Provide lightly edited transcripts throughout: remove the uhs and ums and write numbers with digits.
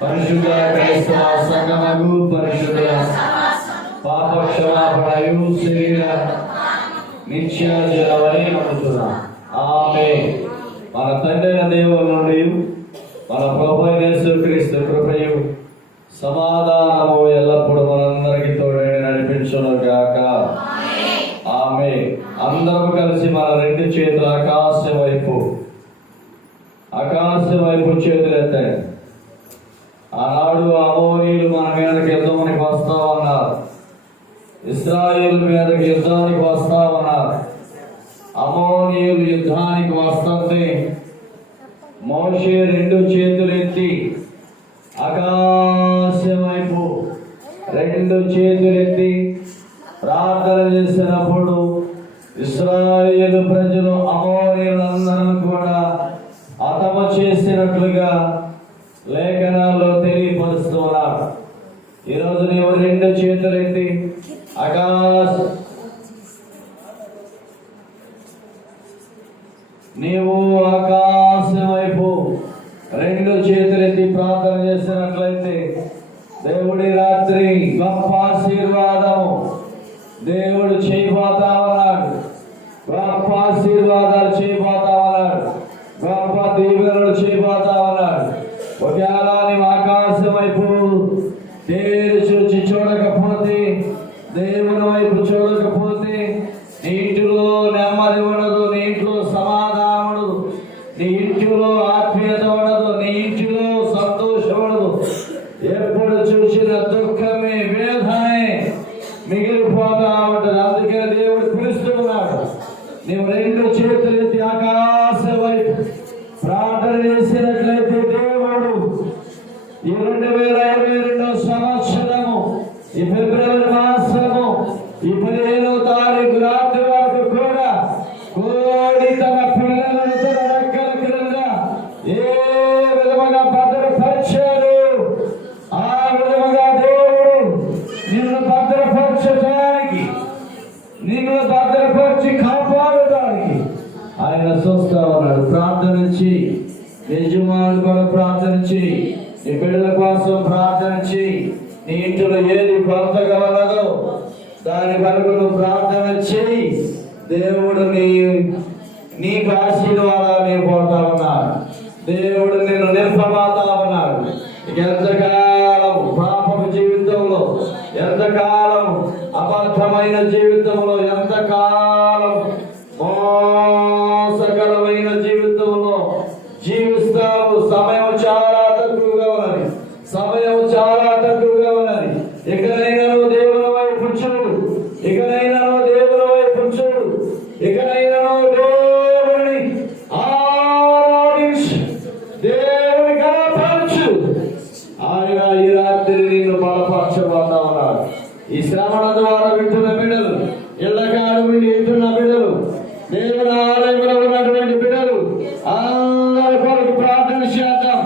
పరిశుద్ధ క్రైస్తవ సంఘముకు పరిశుద్ధ పాప క్షమాపణయు శరీర నిత్య జీవమని నమ్ముతున్నాం. ఆమేన్. మన తండ్రి దేవుని నుండి మన ప్రభువైన యేసుక్రీస్తు కృపయు సమాధానము ఎల్లప్పుడూ మనందరికీ తోడై నడిపించును గాక. ఆమేన్. అందరం కలిసి మన రెండు చేతుల ఆకాశం వైపు చేతులెత్తాయి. ఆనాడు అమోరీయులు మన మీదకి యుద్ధానికి వస్తా ఉన్నారు, ఇశ్రాయేలు మీదకి యుద్ధానికి వస్తా ఉన్నారు. అమోరీయులు యుద్ధానికి వస్తుంటే మోషే రెండు చేతులు ఎత్తి ఆకాశం వైపు రెండు చేతులు ఎత్తి ప్రార్థన చేసినప్పుడు ఇశ్రాయేలు ప్రజలు అమోరీయులందరూ కూడా హతము చేసినట్లుగా లేఖనాల్లో తెలియపరుస్తున్నారు. ఈరోజు నీవు రెండు చేతులు ఎత్తి ఆకాశం వైపు రెండు చేతులెత్తి ప్రార్థన చేసినట్లయితే దేవుడి రాత్రి గొప్ప ఆశీర్వాదము దేవుడు చేయబోతా ఉన్నాడు. గొప్ప ఆశీర్వాదాలు చేయబోతా ఉన్నాడు. గొప్ప దీవెనలు చేయబోతా ఉన్నాడు. ఒకవేళ నీవు ఆకాశం వైపు చూచి చూడకపోతే, దేవుని వైపు చూడకపోతే నీ ఇంటిలో నెమ్మది ఉండదు, నీ ఇంట్లో సమాధానం ఉండదు, నీ ఇంటిలో ఆత్మీయత ఉండదు, నీ ఇంటిలో సంతోషం ఉండదు. ఎప్పుడు చూసిన దుఃఖమే వేదనే మిగిలిపోతా ఉంటుంది. అందుకే దేవుడు పిలుస్తున్నాడు, నీవు రెండు చేతులు ఎత్తి ఆకాశం వైపు ప్రార్థన చేసినట్లయితే దేవుడు ఈ 2022 సంవత్సరము ఈ ఫిబ్రవరి మాసము ఈ 15వ తారీఖు రాత్రి వరకు కూడా కోడి తన పిల్లలను తన రెక్కల క్రింద ఏ విధముగా భద్రపరిచారు, ఆ విధముగా దేవుడు నిన్ను భద్రపరచడానికి, నిన్ను భద్రపరిచి కాపాడటానికి ఆయన చూస్తా ఉన్నాడు. ప్రార్థనించి యజమానులు కూడా ప్రార్థనించి, నీ బిడ్డల కోసం ప్రార్థనించి, నీ ఇంటిలో ఏది పొందగలదో దాని వరకు నువ్వు ప్రార్థన చేయి. దేవుడు నీకు ఆశీర్వాదాన్ని పోతా ఉన్నాడు. దేవుడు నిన్ను నింపబోతా ఉన్నాడు. ఎంతకాలం పాపపు జీవితంలో, ఎంతకాలం అబద్ధమైన జీవితంలో, ఎంతకాలం మోసకరమైన జీవితంలో జీవిస్తావు. సమయం చాలా తక్కువగా ఉన్నది, సమయం చాలా తక్కువగా ఉన్నది. ఇకనైనా నువ్వు దేవుని వైపు చూడు, ఇకనైనా నువ్వు దేవుని వైపు చూడు, ఇకనైనా నువ్వు దేవుని ఆరాధించు, దేవుని కనపరచు. ఆయన ఈ రాత్రి నిన్ను బలపరచబోతా ఉన్నాడు. ఈ శ్రవణ ద్వారా వింటున్న బిడ్డలు, ఇళ్ళకాడు వింటున్న బిడ్డలు, దేవుని ఆలయంలో ఉన్నటువంటి బిడ్డలు అందరి కొరకు ప్రార్థన చేద్దాం.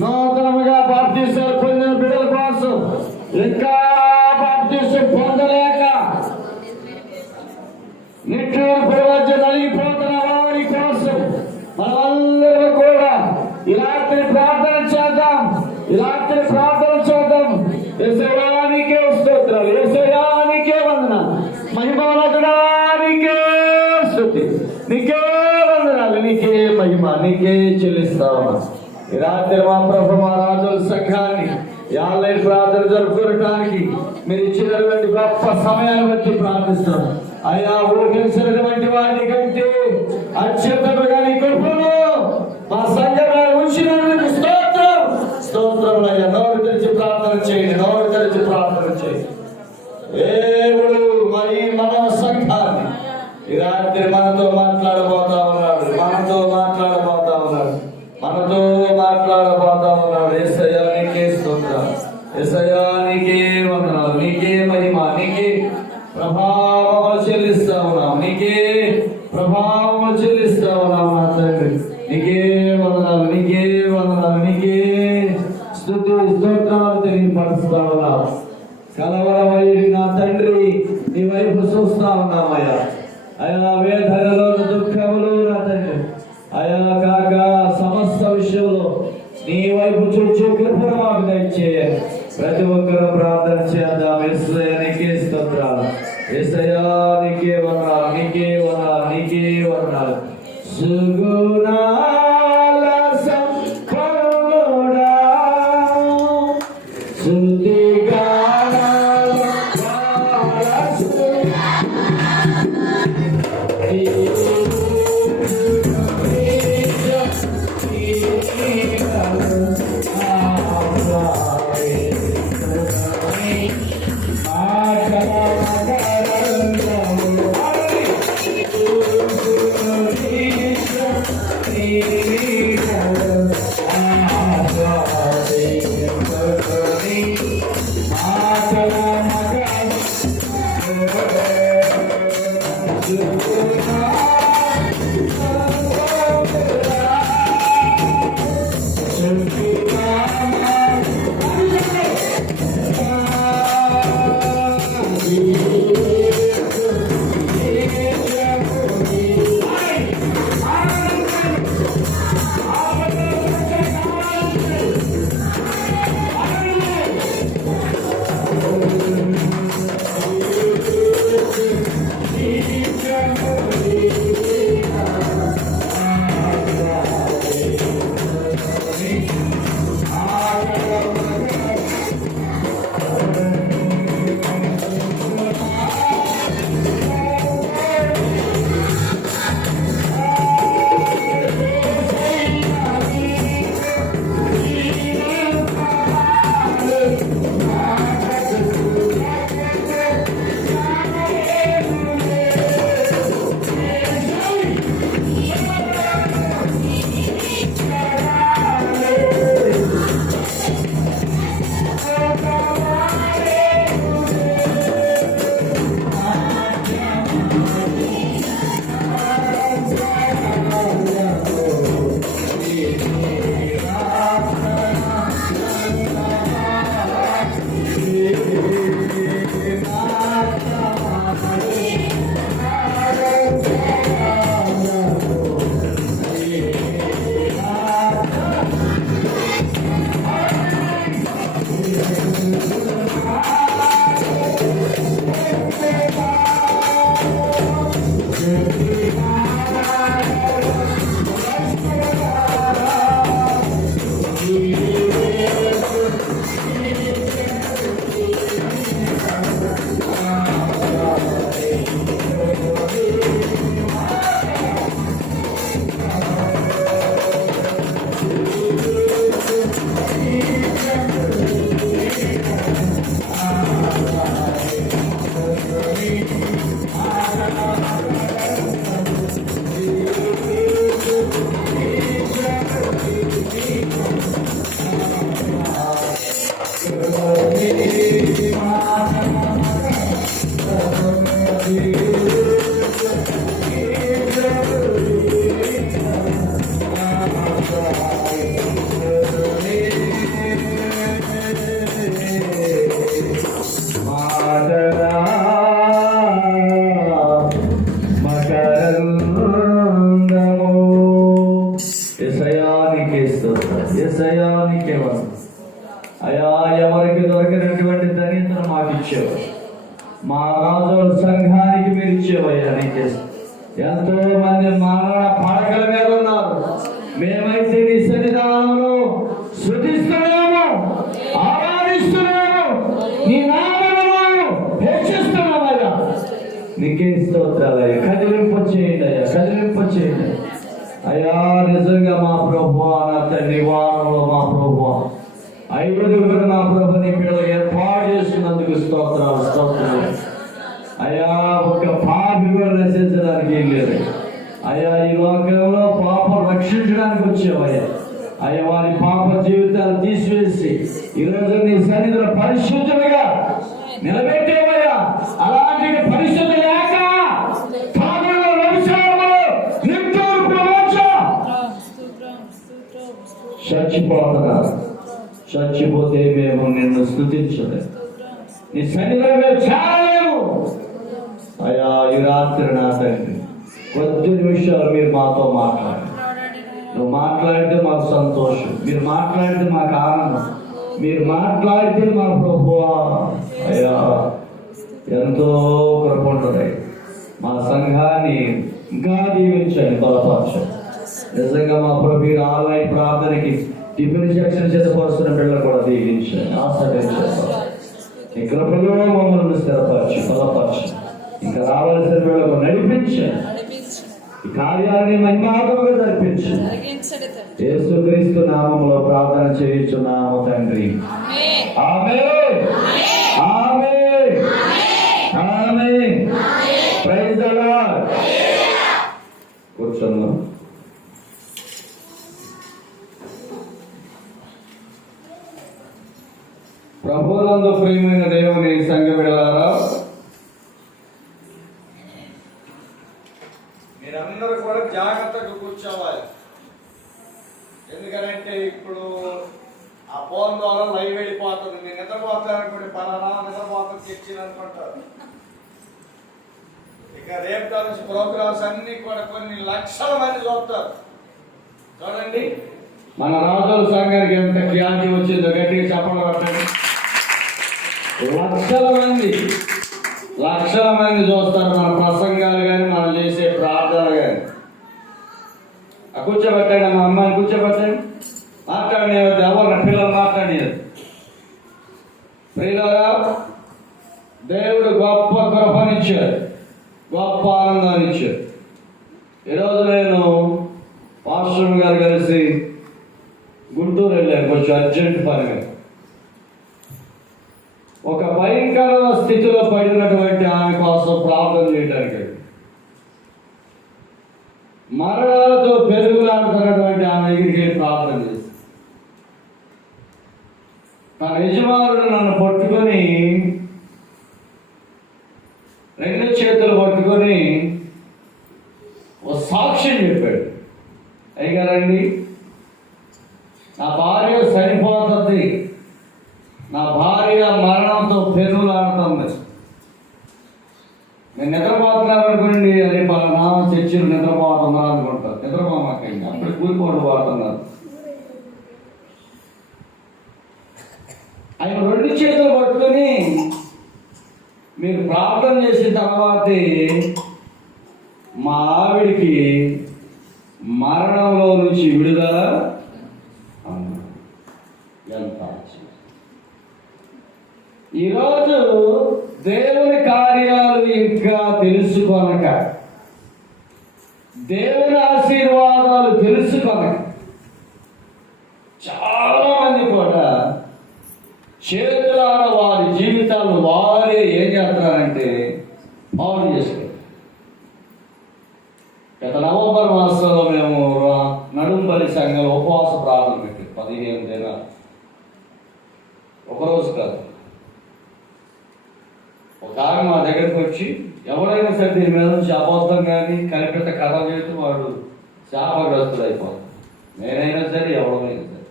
నూతనముగా బాప్తీసాలు పొందిన బిడ్డల కోసం, ఇంకా బాప్తీసం పొందలేక నిట్టూరు ప్రవచ నలిగిపోతున్న వారి కోసం మనమందరూ కూడా ఈ రాత్రి ప్రార్థన చేద్దాం. ఈ రాత్రి ప్రార్థన చేద్దాం. యేసయ్యానికే స్తోత్రాలు, యేసయ్యానికే వందనాలు, మహిమానతుడానికే స్తుతి, నీకే వందనాలు, నీకే మహిమ, నీకే చెల్లిస్తావా. ఈ రాత్రి మా ప్రభు మా రాజుల సంఘాన్ని ఆన్లైన్ ప్రార్థన జరుపుకోవడానికి మీరు ఇచ్చినటువంటి గొప్ప సమయాన్ని బట్టి ప్రార్థిస్తాం. అయ్యా, ఊహించినటువంటి వాటి కంటే అత్యంతగా నీ కృపను మా సంఘంలో ఉంచినందుకు స్తోత్రం, స్తోత్రం. అయ్యా, నోరు తెరిచి ప్రార్థన చేయండి, నోరు తెరిచి ప్రార్థన చేయండి. దేవుడు మరి మన సంఘాన్ని ఈ రాత్రి మనతో మాట్లాడబోతా ఉన్నాడు, మనతో మాట్లాడబోతా ఉన్నాడు, మనతో మాట్లాడబోతా ఉన్నాడు. యేసయ్యా నీకే స్తోత్రం, యేసయ్యా నీకే వందనాలు, నీకే మహిమ, నీకే ప్రభావం చెల్లిస్తా ఉన్నాం, నీకే ప్రభావం చెల్లిస్తా ఉన్నాం. నా తండ్రి నీకే వందనాలు, నీకే వందనాలు, నీకే స్తుతి స్తోత్రాలు తెలియపరుస్తా ఉన్నాం. కలవరమయ్యి నా తండ్రి నీ వైపు చూస్తా ఉన్నామయ్యా. అయా వేదనలో దుఃఖములు నా తండ్రి, అయా కాక సమస్త విషయంలో నీ వైపు చూచే కృపను మాకు దయచేయండి. ప్రతి ఒక్కరూ ప్రార్థన చేద్దాం. యేసయ్యా నీకే స్తోత్రాలు, యేసయ్యా నీకే వందనాలు, నీకే వందనాలు, నీకే వందనాలు. సుగుణాల సంపన్నుడా, స్తుతిగానాల వారసుడా, అయా ఎవరికి దొరికినటువంటి ధన్యతను మాకు ఇచ్చేవు. మా రాజుల సంఘానికి మీరు ఇచ్చేవయ్యా. నీకే ఎంతో మంది మరణ పడకల మీద ఉన్నారు. మేమైతే నీ సన్నిధానంలో శృతిస్తున్నాము, ఆరాధిస్తున్నాము, నీ నామమును హెచ్చిస్తున్నామయ్యా. నీకే స్తోత్రాలయ్యా. కదిలింపు చేయండి అయ్యా, కదిలింపు చేయండి అయ్యా. నిజంగా మా ప్రభువా, నా తండ్రి, వారంలో మా ప్రభువా 5 మా ప్రభు నీ పిల్లలు ఏర్పాటు చేసుకున్నందుకు స్తోత్రాలు, స్తోత్రాలు అయ్యా. ఒక పాపి కూడా రచించడానికి ఏం లేదు అయ్యా. ఈ లోకంలో పాపం రక్షించడానికి వచ్చేవయ్యా. అయ్యా వారి పాప జీవితాలు తీసివేసి ఈరోజు నీ సన్నిధిలో పరిశుద్ధులుగా నిలబెట్టేవయ్యా. అలాంటి పరిశుద్ధ లేక చచ్చిపోతున్నారు. చచ్చిపోతే మేము నిన్ను స్తుతించలేదు, నీ సన్నిధిలో మేము చేరలేము అయ్యా. ఈ రాత్రి నా తండ్రి కొద్ది నిమిషాలు మీరు మాతో మాట్లాడండి. నువ్వు మాట్లాడితే మాకు సంతోషం, మీరు మాట్లాడితే మాకు ఆనందం, మీరు మాట్లాడితే మా ప్రభువా అయ్యా ఎంతో కృప ఉంటుంది. మా సంఘాన్ని ఇంకా దీవించండి, బలపరచండి. నిజంగా మా ప్రభు ఆన్లైన్ ప్రార్థనకి టిఫిన్ సెక్షన్ సిద్ధపరుస్తున్న పిల్లలు కూడా దీవించండి, ఆశీర్వదించండి. ఈ కృపలో మమ్మల్ని స్థిరపరచు, బలపరచు. ఇంకా రావాల్సిన పిల్లలకు నడిపించండి, ఈ కార్యాన్ని మహిమార్గముగా జరిపించండి. యేసుక్రీస్తు నామములో ప్రార్థన చేయుచున్నాము తండ్రి. ఆమేన్, ఆమేన్, ఆమేన్. Praise the lord. కూర్చుందాం. ప్రభువునందు ప్రియమైన దేవుని సంఘ బిడ్డలారా, మీరందరూ కూడా జాగ్రత్తగా కూర్చోవాలి. ఎందుకంటే ఇప్పుడు ఆ ఫోన్ ద్వారా లైవ్ వెళ్ళిపోతుంది. మీరు నిద్రపోతారనుకోండి, పలానా నిద్రపోతుంది చర్చిలు అనుకుంటారు. ఇక రేపు తరచు ప్రోగ్రామ్స్ అన్ని కూడా కొన్ని లక్షల మంది చూస్తారు. చూడండి, మన రాజుల సంఘానికి ఎంత ఖ్యాతి వచ్చిందో గట్టిగా చెప్పడం పట్టండి. లక్షల మంది చూస్తారు మన ప్రసంగాలు కానీ, మనం చేసే ప్రార్థనలు కానీ. కూర్చోబెట్టండి, మా అమ్మాయిని కూర్చోబెట్టండి. మాట్లాడినది ఎవరు పిల్లలు మాట్లాడేది. ప్రియులారా, దేవుడు గొప్ప కృపనిచ్చాడు, గొప్ప ఆనందాన్ని ఇచ్చాడు. ఈరోజు నేను పాస్టర్ గారు కలిసి గుంటూరు వెళ్ళాను, కొంచెం అర్జెంట్ పని మీద. ఒక భయంకర స్థితిలో పడినటువంటి ఆమె కోసం ప్రార్థన చేయడానికి, మరణాలతో పెరుగులాడుతున్నటువంటి ఆమె దగ్గరికి వెళ్ళి ప్రార్థన చేసి, తన యజమానుడు నన్ను పట్టుకొని రెండు చేతులు పట్టుకొని ఓ సాక్ష్యం చెప్పాడు. అయ్యగారండి, నా భార్య చనిపోతుంది, నా భార్య మరణంతో పెరుగులాడుతుంది. నేను నిద్రపోతున్నాను అనుకోండి, అదే పలానా చర్చిలు నిద్రపోతున్నారు అనుకుంటారు. నిద్రపోమాకండి, అప్పుడు కూలిపోటు పోతున్నారు. ఆయన రెండు చేతులు పట్టుకొని మీరు ప్రార్థన చేసిన తర్వాతే మా ఆవిడికి మరణంలో నుంచి విడుదల. ఎంత ఈరోజు దేవుని కార్యాలు ఇంకా తెలుసుకొనక, దేవుని ఆశీర్వాదాలు తెలుసుకొనక చాలా మంది కూడా చేతులార వారి జీవితాలను వారే ఏం చేస్తున్నారంటే పాడు చేసుకుంటారు. గత నవంబర్ మాసంలో మేము నడుంబలి సంఘంలో ఉపవాస ప్రార్థన పెట్టి 15 దినాలు, ఒకరోజు కాదు. ఒక ఆమె మా దగ్గరికి వచ్చి, ఎవరైనా సరే దీని మీద నుంచి అబద్ధం కానీ కల్పిత కథ చేస్తూ వాడు శాపగ్రస్తులు అయిపోతారు. నేనైనా సరే, ఎవరైనా సరే.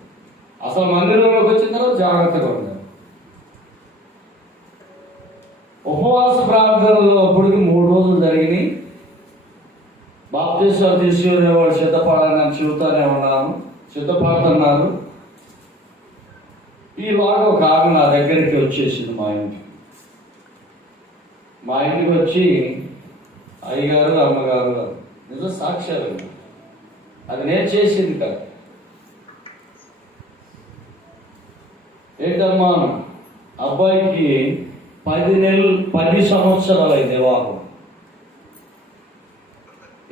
అసలు మందిరంలోకి వచ్చిన తర్వాత జాగ్రత్తగా ఉండాలి. ఉపవాస ప్రార్థనలో అప్పటికి 3 రోజులు జరిగినాయి. బాప్తిస్మాలు తీసుకునే వాడు సిద్ధపడాలని చెబుతానే ఉన్నాను, సిద్ధపడుతున్నారు. ఈలోగా ఒక ఆమె నా దగ్గరికి వచ్చేసింది. మా ఇంటికి వచ్చి, అయ్యగారు, అమ్మగారు, నిజం సాక్ష్యాలు, అది నేను చేసింది కాదు. ఏంటమ్మా, అబ్బాయికి 10 సంవత్సరాలు అయింది వివాహం.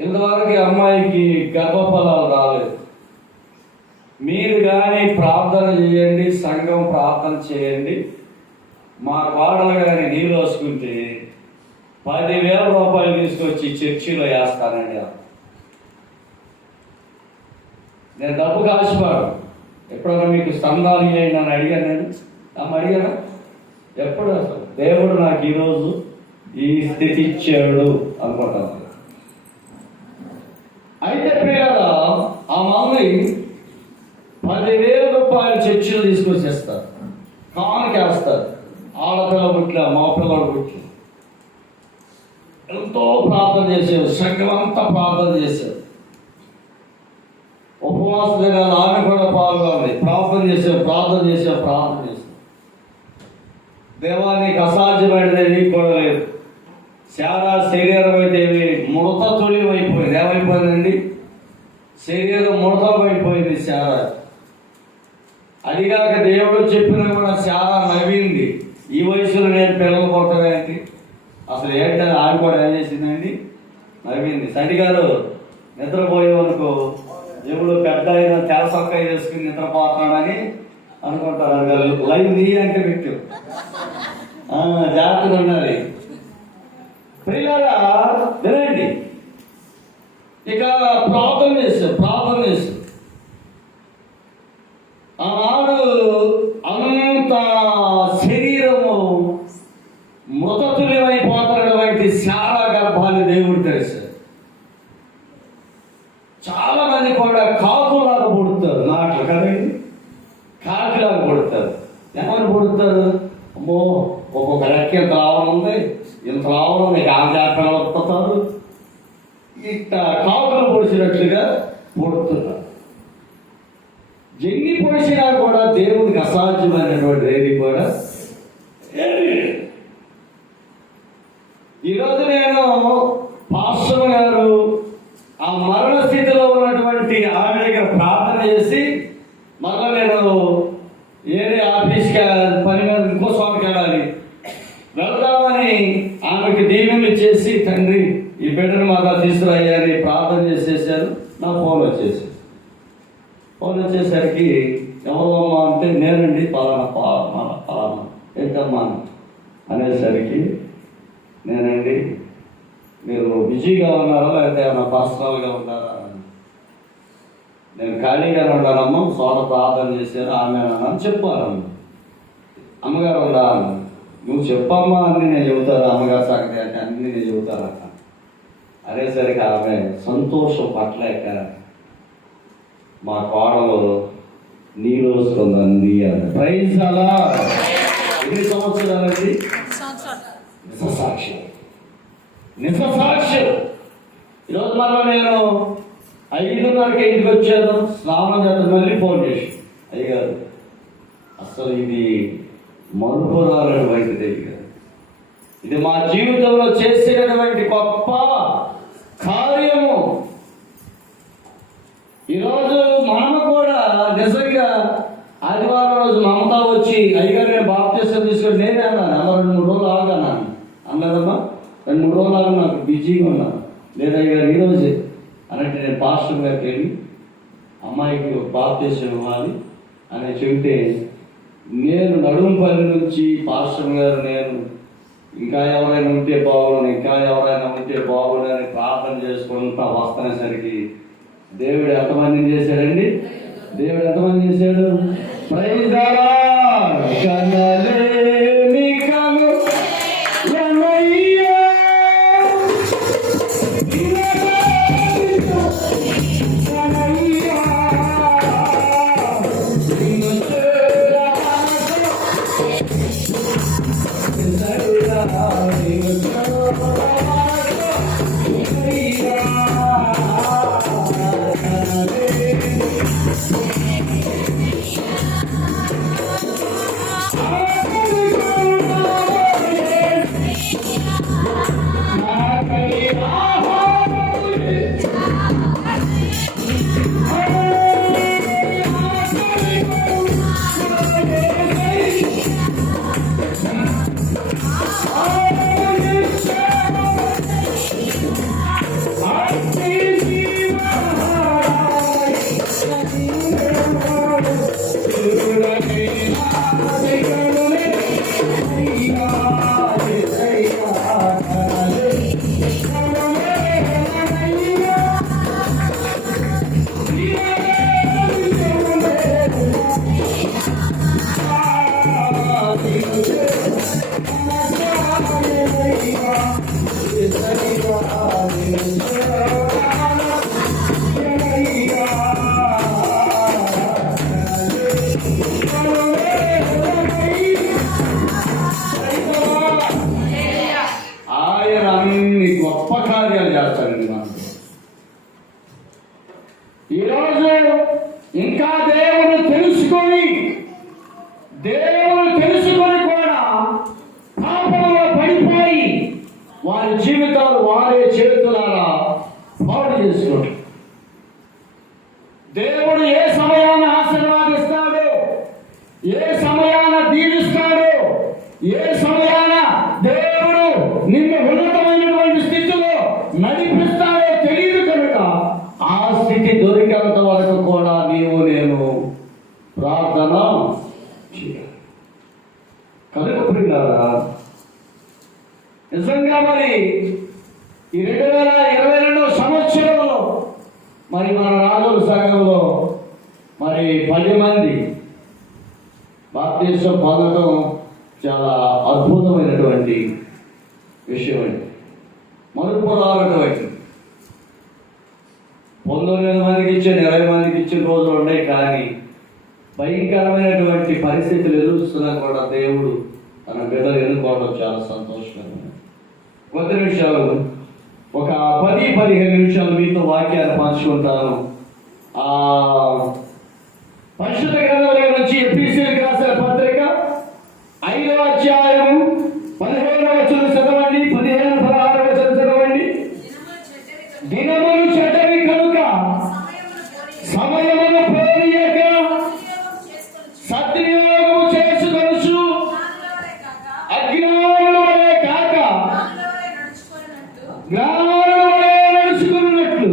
ఇంతవరకు అమ్మాయికి గర్భఫలాలు రాలేదు. మీరు కానీ ప్రార్థన చేయండి, సంఘం ప్రార్థన చేయండి, మా కోడలు కానీ నీళ్ళు వేసుకుంటే 10,000 రూపాయలు తీసుకొచ్చి చర్చిలో వేస్తానండి. నేను డబ్బు కాసిపాడు. ఎప్పుడైనా మీకు స్తంభాలు ఇవ్వండి అని అడిగాను. నేను అడిగానా? ఎప్పుడు? అసలు దేవుడు నాకు ఈరోజు ఈ స్థితి ఇచ్చాడు అనుకుంటాను. అయితే ప్రియులారా, ఆ మమ్మల్ని 10,000 రూపాయలు చర్చిలో తీసుకొచ్చేస్తారు, కానుకేస్తారు. ఆడపిల్ల పుట్ల, మా పిల్లడు పుట్ల ఎంతో ప్రార్థన చేశారు. సంఘం అంతా ప్రార్థన చేశారు. ఉపవాస ఉపవాస దినాలు ఆమె కూడా పాల్గొంది. ప్రార్థన చేసాం. దేవానికి అసాధ్యమైనది కూడా లేదు. శారా శరీరం అయితే ముడత తొలివైపోయింది. ఏమైపోయిందండి? శరీరం ముడతమైపోయింది శారా. అదిగాక దేవుడు చెప్పినా కూడా శారా నవ్వింది. ఈ వయసులో నేను పిల్లలు పుట్టడానికి అసలు ఏంటని ఆమె కూడా ఏం చేసిందండి? నవ్వింది. సండి గారు నిద్రపోయేవనుకో ఎప్పుడు పెద్ద అయినా తెరసొక్క వేసుకుని నిద్రపోతున్నాడని అనుకుంటారు. అది లైవ్ నీ అంటే పెట్టు, జాగ్రత్తగా ఉండాలి. ప్రియులారా వినండి, ఇక ప్రార్థన చేశారు. ఆనాడు అంత శరీరము మృతతుల్యమైపోతున్నటువంటి శారా గర్భాన్ని దేవుడు తెలిసాడు. చాలా మంది కూడా కాకులాగా పుడతారు. నాట్లు కదండి, కాకిలాగా పుడతారు. ఏమని పుడతారు? అమ్మో ఒక్కొక్క రెక్క ఇంత లాభం ఉంది, ఆమె జాగ్రత్తగా వస్తారు. ఇట్లా కాకులు పొడిచినట్లుగా పుడుతున్నారు. ఎన్ని పొడిచినా కూడా దేవుడికి అసాధ్యమైనటువంటి ఏది కూడా. ఈరోజు నేను పాస్టర్ గారు ఆ మరణ స్థితిలో ఉన్నటువంటి ఆమె దగ్గర ప్రార్థన చేసి మళ్ళీ నేను ఏదే ఆఫీస్కి పని మీద ఇంకో చోటకి వెళ్ళాలి, వెళ్దామని ఆమెకి దీవెనలు చేసి, తండ్రి ఈ బిడ్డను మాకు తీసుకురాయ్యని ప్రార్థన చేసేసారు. నా ఫోన్ వచ్చేసరికి ఎవరమ్మా అంటే నేనండి పలానా ఏంటమ్మా అనేసరికి నేనండి మీరు బిజీగా ఉన్నారా లేకపోతే ఏమైనా పర్సనల్గా ఉన్నారా? నేను ఖాళీగానే ఉన్నానమ్మా, సోద ప్రార్థన చేశారు ఆమె అని చెప్పాను. అమ్మగారు ఉందా? నువ్వు చెప్పమ్మా అన్నీ నేను చెబుతాను, అమ్మగారు సంగతి అంటే అన్నీ నేను చెబుతానక్క అనేసరికి ఆమె సంతోషం పట్టలేక మా కోడలు నీళ్ళు వస్తుందండి అని. ప్రైజ్ అలా ఎన్ని సంవత్సరాలండి? నిజసాక్ష్యం. ఈరోజు మనం నేను 5:30కి ఇంటికి వచ్చాను, స్నానం చేస్తాను. మళ్ళీ ఫోన్ చేసి అయ్యగారు అసలు ఇది మరుపురాలటువంటిది, ఇది మా జీవితంలో చేసినటువంటి గొప్ప కార్యము. ఈరోజు మనం కూడా నిజంగా ఆదివారం రోజు మమత వచ్చి అయ్యగారు నేను బాప్తిసం తీసుకొని నేనే అన్నాను. అమ్మ 2-3 రోజులు ఆగాను అన్నదమ్మా, 2-3 రోజులు ఆగా నాకు బిజీగా ఉన్నాను. లేదా అయ్యగారు ఈరోజే అన్నట్టు నేను పాస్టర్ గారికి వెళ్ళి అమ్మాయికి బాప్తిసం ఇవ్వాలి అని చెబితే, నేను నడుంపల్లి నుంచి పాస్టర్ గారు నేను ఇంకా ఎవరైనా ఉంటే బాగుండు అని ప్రార్థన చేసుకుంటా వస్తునేసరికి దేవుడు ఎంతమందిని చేశాడండి? చేశాడు? Praise the lord. కనలేని కను యెహోవా దేవుడు తెలుసుకొని కూడా పాపంలో పడిపోయి వారి జీవితాలు వారే చేతులారా పాడు చేసుకుంటారు. దేవుడు ఏ సమయాన ఆశీర్వాదిస్తాడు, ఏ సమయాన దీవిస్తాడు, ఏ సమయాన దేవుడు నిన్ను ఉన్నతమైనటువంటి స్థితిలో నడిపిస్తాడో తెలియదు కనుక ఆ స్థితి దొరికేంత వరకు కూడా నీవు నేను ప్రార్థన చేయాలి. కనుక ప్రియులారా, నిజంగా మరి ఈ 2022 సంవత్సరంలో మరి మన రాజుల సంఘంలో మరి 10 మంది బాప్తిసం పొందడం చాలా అద్భుతమైనటువంటి విషయం అండి. మరుపురాలటువంటి 19 మందికి ఇచ్చిన 20 మందికి ఇచ్చిన రోజులు ఉన్నాయి. కానీ భయంకరమైనటువంటి పరిస్థితులు ఎదురుస్తున్నా కూడా దేవుడు తన బిడ్డలు ఎన్నుకోవడం చాలా సంతోషకరమైన. కొద్ది నిమిషాలు, ఒక 10-15 నిమిషాలు మీతో వాక్యాన్ని పంచుకుంటాను. పరిశుద్ధ గ్రంథంలో నుంచి ఎఫెసీయులకు రాసిన పత్రిక 5వ అధ్యాయం 15వ వచనం చదవండి. 15-16 వచనం చదవండి. దినములు చెడ్డవి కనుక సమయమును పోనీయక సద్వినియోగము చేసుకొనుచు అజ్ఞానుల వలె కాక జ్ఞానుల వలె నడుచుకున్నట్లు.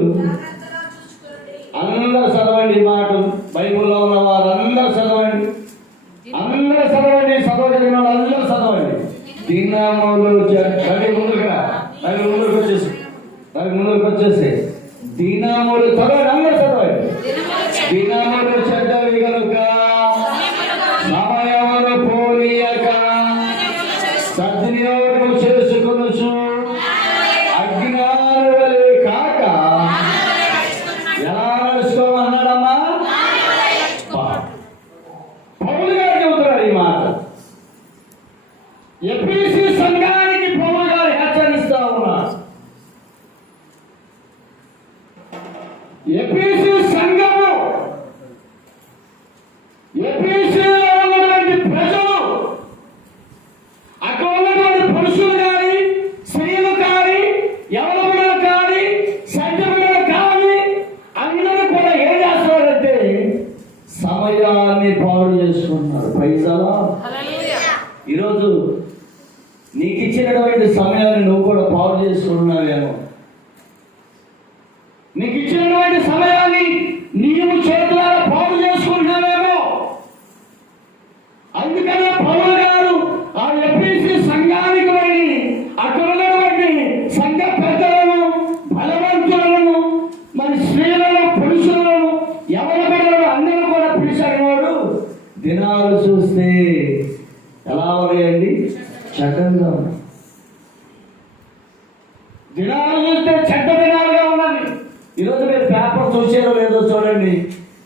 అందరూ చదవండి ఈ మాటలు. బైబిల్లో ఉన్న వారు అందరూ చదవండి. అందరూ చదవండి. చదవగలిగిన వాళ్ళు అందరూ చదవండి. దినములు ముందుకు వచ్చేసి దినములు చదవండి. అందరూ చదవండి. దినములు చెడ్డవి కనుక సమయమును పోనీయక సద్వినియోగం చేసుకొనుచు అజ్ఞానుల వలె కాక ఎలా నడుచుకోమన్నాడమ్మా? పౌలు గారు చెబుతున్నాడు ఈ మాట. ఎఫెసీ సంఘానికి పౌలు గారు హెచ్చరిస్తా ఉన్నారు. ఎఫెసీ సంఘము, ఎఫెసీలో ఉన్నటువంటి ప్రజలు, అక్కడ ఉన్నటువంటి పురుషులు కానీ స్త్రీలు కానీ యవనములు కానీ సంఘములు కానీ అందరూ కూడా ఏం చేస్తున్నారంటే సమయాన్ని పాడు చేసుకుంటున్నారు. పైసలా ఈరోజు నీకు ఇచ్చినటువంటి సమయాన్ని నువ్వు కూడా పాడు చేసుకుంటున్నావేమో. నీకు ఇచ్చినటువంటి సమయాన్ని నీవు చేతులారా పాడు చేసుకుంటున్నావేమో. అందుకనే పౌలు గారు ఆ ఎఫెసీ సంఘానికి వెళ్ళి అక్కడ ఉన్నటువంటి సంఘ పెద్దలను, బలవంతులను, మరి స్త్రీలను, పురుషులను, ఎవరి బిడ్డలను అందరూ కూడా పిలిచాడు. వాడు దినాలు చూస్తే ఎలా ఉన్నాయండి? చక్కగా ఉన్నాయి. దినాలు చూస్తే చెడ్డ దినాలుగా ఉన్నది. ఈరోజు మీరు పేపర్ చూసారో లేదో చూడండి.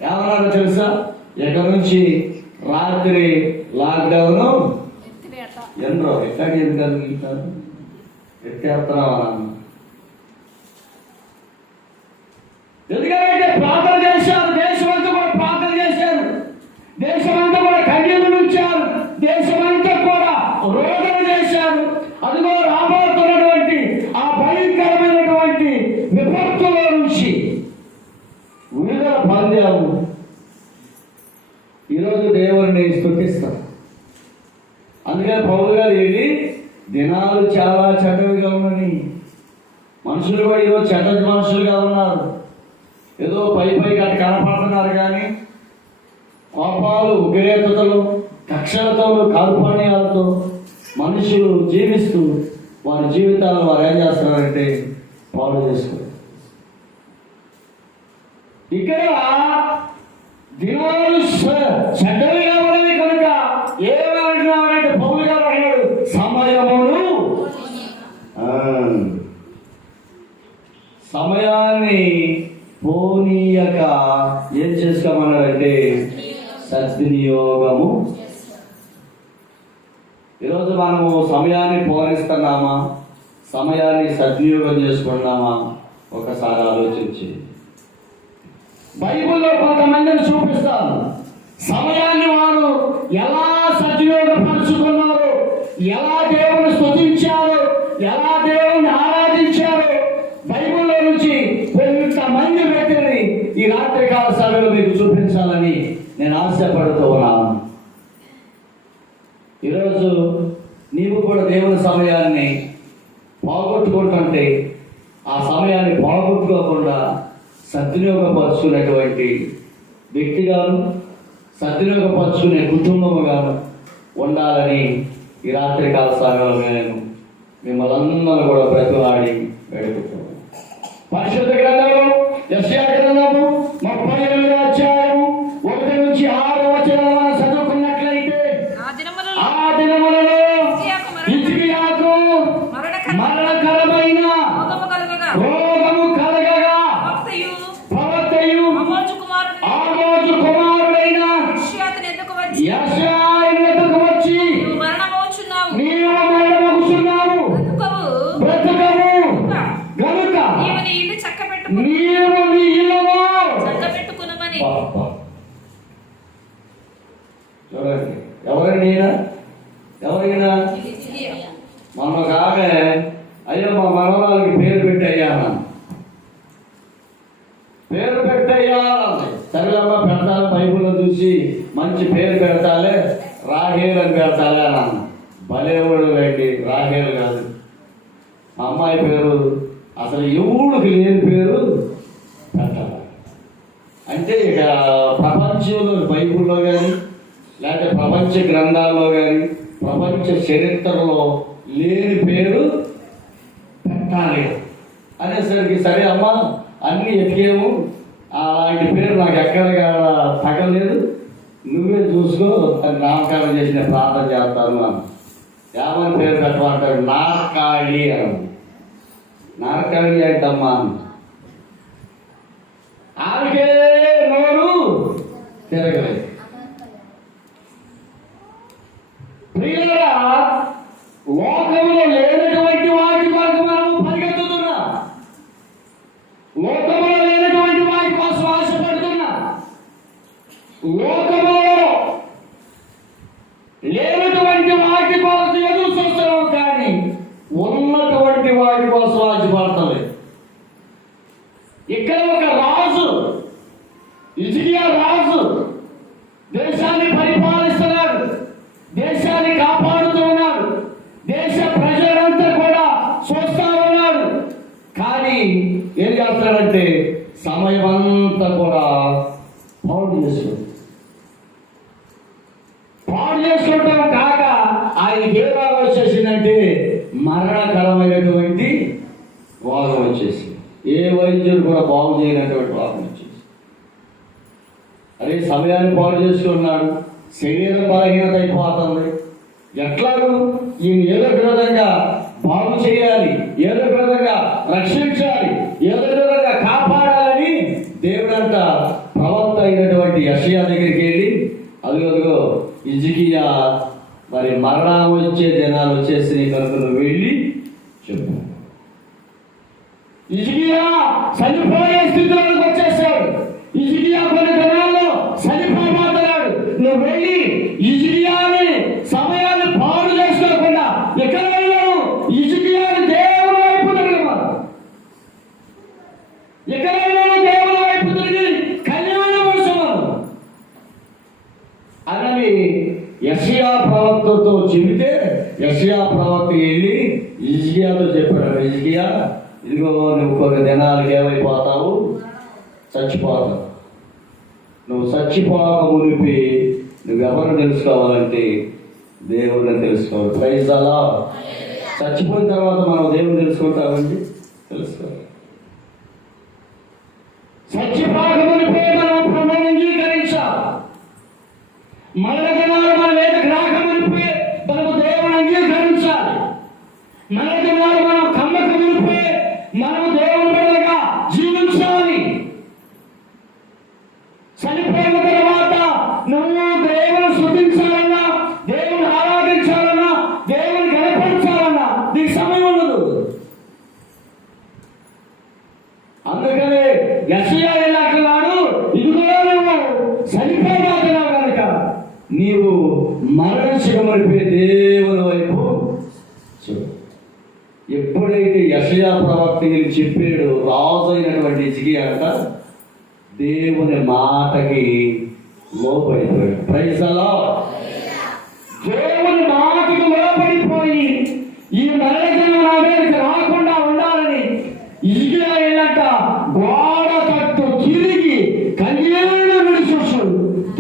ఏమన్నారో తెలుసా? ఎక్కడి నుంచి రాత్రి లాక్డౌన్ ఎంతో ఎక్కడికి ఎందుకు ఎత్తేస్తున్నావా? ఎందుకంటే ప్రార్థన చేశారు. దేశమంతా కూడా ప్రార్థన చేశారు. దేశమంతా కూడా కన్యలు ఉంచారు. దేశమంతా కూడా రోదన చేశారు. అదిగో రాబోతున్నటువంటి ఆ భయంకరమైనటువంటి విపత్తుల నుంచి విడుదల పొందాము. ఈరోజు దేవుడిని స్తుతిస్తాం. అందుకని పౌలు గారు ఏంటి, దినాలు చాలా చెడ్డవిగా ఉన్నది. మనుషులు కూడా ఈరోజు చెడ్డ మనుషులుగా ఉన్నారు. ఏదో పైకి అటు కనపడుతున్నారు కానీ కోపాలు, ఉగ్రతలు, కక్షలతో, కార్పణ్యాలతో మనుషులు జీవిస్తూ వారి జీవితాలను వారు ఏం చేస్తున్నారంటే పాడు చేసుకుంటారు. ఇక్కడ దినాలు చెడ్డవిగా ఉన్నవి కనుక ఏమంటున్నామంటే పౌలు గారు అన్నాడు, సమయమును సమయాన్ని పోనీయక ఏం చేసుకోమన్నాడంటే సద్వినియోగము. ఈరోజు మనము సమయాన్ని పోనిస్తున్నామా, సమయాన్ని సద్వినియోగం చేసుకుంటున్నామా? ఒకసారి ఆలోచించి బైబిల్లో కొంతమందిని చూపిస్తాను. సమయాన్ని వారు ఎలా ఎలా దేవుని స్తుతించారో, ఎలా దేవుని ఆరాధించారో బైబిల్లో నుంచి కొంతమంది వ్యక్తులని ఈ రాత్రికాల సభలో మీకు చూపించాలని నేను ఆశపడుతూ ఉన్నాను. ఈరోజు నీవు కూడా దేవుని సమయాన్ని పోగొట్టుకుంటుంటే ఆ సమయాన్ని పోగొట్టుకోకుండా సద్వినియోగపరుచుకునేటువంటి వ్యక్తిగాను, సద్వినియోగపరుచుకునే కుటుంబముగాను ఉండాలని ఈ రాత్రికాల సమయంలో నేను మిమ్మల్ని అందరూ కూడా బ్రతిమాడి వేడుకుంటున్నాను. పరిశుద్ధ గ్రంథము యెషయా గ్రంథము 38వ అధ్యాయము 1 నుంచి 6 వచనాలు మనం చదువుకున్నట్లయితే, ఆ దినములలో హిజ్కియాకు మరణకరమైన రోగము కలగగా ప్రవక్తయు ఆమోజు కుమారుడైన యెషయా వచ్చి, నీవు మరణమగుచున్నావు, బ్రతుకవు గనుక నీవు నీ ఇల్లును చక్కబెట్టుకునమని. చూడండి, ఎవరైనా మొన్న ఒక ఆమె, అయ్యో మా మనవరాలకి పేరు పెట్టయ్యా అన్నాను. పేరు పెట్టయ్యా అన్నది. సరేలమ్మ పెడతాను, బైబిల్లో చూసి మంచి పేరు పెడతాలే, రాహేల్ అని పెడతాలే అన్నాను. భలేవాడు రండి, రాహేల్ కాదు. మా అమ్మాయి పేరు అసలు ఎవడికి లేని పేరు పెట్టాలి. అంటే ఇక ప్రపంచంలో బైబిల్లో కానీ, లేకపోతే ప్రపంచ గ్రంథాల్లో కానీ, ప్రపంచ చరిత్రలో లేని పేరు పెట్టాలి అనేసరికి, సరే అమ్మ అన్నీ ఎతికేము, అలాంటి పేరు నాకు ఎక్కడ తగ్గలేదు, నువ్వే చూసుకో అని నామకరణం చేసిన ప్రార్థన చేస్తాను అని. ఏమని పేరు పెట్టమంటాడు? నార్కాళి అని. నార్కాళి అంటమ్మా ఆమెకే నోరు తిరగలేదు. ప్రియులారా, లోకంలో లేనటువంటి వాటి కొరకు మనం పరిగెత్తుతున్నా, లోకంలో లేనటువంటి వాటి కోసం ఆశపడుతున్నా, లోకంలో లేనటువంటి వాటి కోసం ఎదురు చూస్తున్నాం, కానీ ఉన్నటువంటి వాటి కోసం ఆశపడతలేదు. ఇక్కడ ఒక రాజు, హిజ్కియా రాజు దేశాన్ని పరిపాలిస్తున్నాడు, దేశాన్ని కాపాడుతూ ఉన్నాడు, దేశ ప్రజలంతా కూడా చూస్తా ఉన్నాడు. కానీ ఏం చేస్తాడంటే సమయం అంతా కూడా పాడు చేసుకుంటాం కాక ఆయనకి ఏ రోగం వచ్చేసిందంటే మరణకరమైనటువంటి రోగం వచ్చేసింది. ఏ వైద్యుడు కూడా బాగు చేయనటువంటి రోగం వచ్చేసి, అదే సమయాన్ని పాడు చేసుకున్నాడు, శరీరం బలహీనత అయిపోతుంది. ఎట్లాగూ ఈయన ఏదో విధంగా బాగు చేయాలి, ఏదో విధంగా రక్షించాలి, ఏదో విధంగా కాపాడాలని దేవుడంతా ప్రవక్త అయినటువంటి యెషయా దగ్గరికి వెళ్ళి, అదిగో హిజ్కియా మరి మరణం వచ్చే దినాలు వచ్చేసి కనుక నువ్వు వెళ్ళి చెప్పు. హిజ్కియా చనిపోయే స్థితిలోకి వచ్చేసాడు. హిజ్కియా కొన్ని దినాల్లో చనిపోతున్నాడు. నువ్వు వెళ్ళి హిజ్కియాని సమయాన్ని పాడు చేసుకోకుండా ఎక్కడ వెళ్ళాను? హిజ్కియాని దేవుని వైపు తిరగమను. ఎక్కడ వెళ్ళాను? దేవుని వైపు తిరిగి కళ్యాణపరచమను అని యెషయా ప్రవక్తతో చెబితే, యెషయా ప్రవక్త వెళ్ళి హిజ్కియాతో చెప్పాడు, హిజ్కియా ఇదిగో నువ్వు కొన్ని దినాలకి ఏమైపోతావు, చచ్చిపోతావు. నువ్వు చచ్చిపోక మునిపి నువ్వెవరిని తెలుసుకోవాలంటే దేవుడిని తెలుసుకోవాలి. ప్రైజ్ అలా. చచ్చిపోయిన తర్వాత మనం దేవుని తెలుసుకుంటామండి, తెలుసుకోవాలి. చచ్చిపోక మునిపే మనం ప్రభువుని అంగీకరించాలి. మరణ దినాలు మన వేదకు రాకమునిపే మనము దేవుని అంగీకరించాలి. మరణ దినాలు మనం కమ్మక మునిపే మనము దేవుని బిడ్డలుగా జీవించాలి. చనిపోయిన తర్వాత నువ్వు దేవుని స్తుతించాలన్నా, దేవుని ఆరాధించాలన్నా, దేవుని గణపరచాలన్నా నీకు సమయం ఉండదు. అందుకనే యెషయా ఎలాంటివాడు, ఇదిగో నువ్వు చనిపోయినావు కనుక నీ నీవు మరణించకమనిపే దేవుని వైపు చూడు. ఎప్పుడైతే యెషయా ప్రవక్త వీళ్ళు చెప్పాడు, రాజు అయినటువంటి హిజ్కియా అంట దేవుని మాటకి లోబడిపోయాడు. Praise the lord. దేవుని మాటకి లోబడిపోయి ఈ మరణం నా మీదకి రాకుండా ఉండాలని హిజ్కియా ఏంటంట గోడ తట్టు తిరిగి కన్నీళ్లు విడిచొచ్చు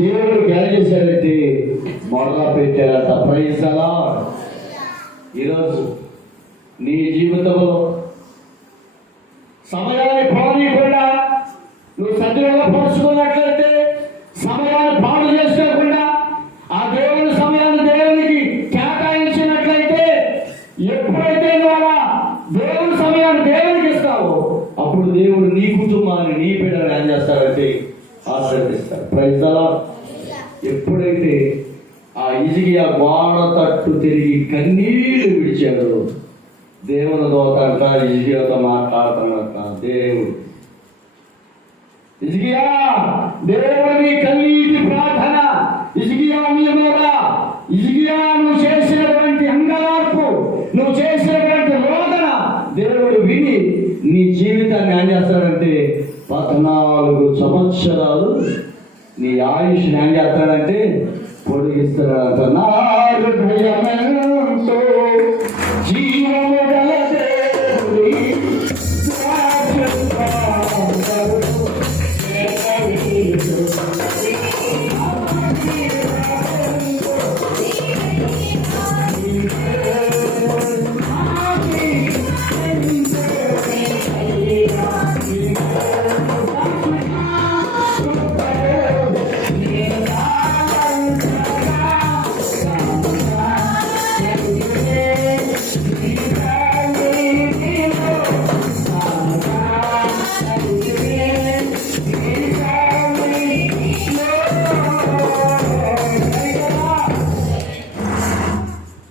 దేవుడికి ఏం చేశాడంటే మొదలు పెట్టాడంట. Praise the lord. ఈరోజు నీ జీవితంలో సమయాన్ని పోనీయకుండా నువ్వు సద్వినియోగపరుచుకున్నట్లయితే, సమయాన్ని పాడు చేసుకోకుండా ఆ దేవుని సమయాన్ని దేవునికి కేటాయించినట్లయితే, ఎప్పుడైతే నువ్వు అలా దేవుని సమయాన్ని దేవునికి ఇస్తావో అప్పుడు దేవుడు నీ కుటుంబాన్ని నీ బిడ్డను ఏం చేస్తాడంటే ఆశీర్వదిస్తాడు. Praise the lord. ఎప్పుడైతే ఆ హిజ్కియా గోడ తట్టు తిరిగి కన్నీళ్లు విడిచాడు, దేవుని దూత అంట హిజ్కియాతో మాట్లాడుతున్నట్ట, దేవుడు హిజ్కియా దేవుని కన్నీటి ప్రార్థన, హిజ్కియా మీదరా, హిజ్కియా నువ్వు చేసినటువంటి అంగలార్పు, నువ్వు చేసినటువంటి రోదన దేవుడు విని నీ జీవితాన్ని ఏం చేస్తాడంటే 14 సంవత్సరాలు నీ ఆయుష్ ఏం చేస్తాడంటే పొడిగిస్తాడంట. నాకు భయమెంతో జీవము గల దేవుని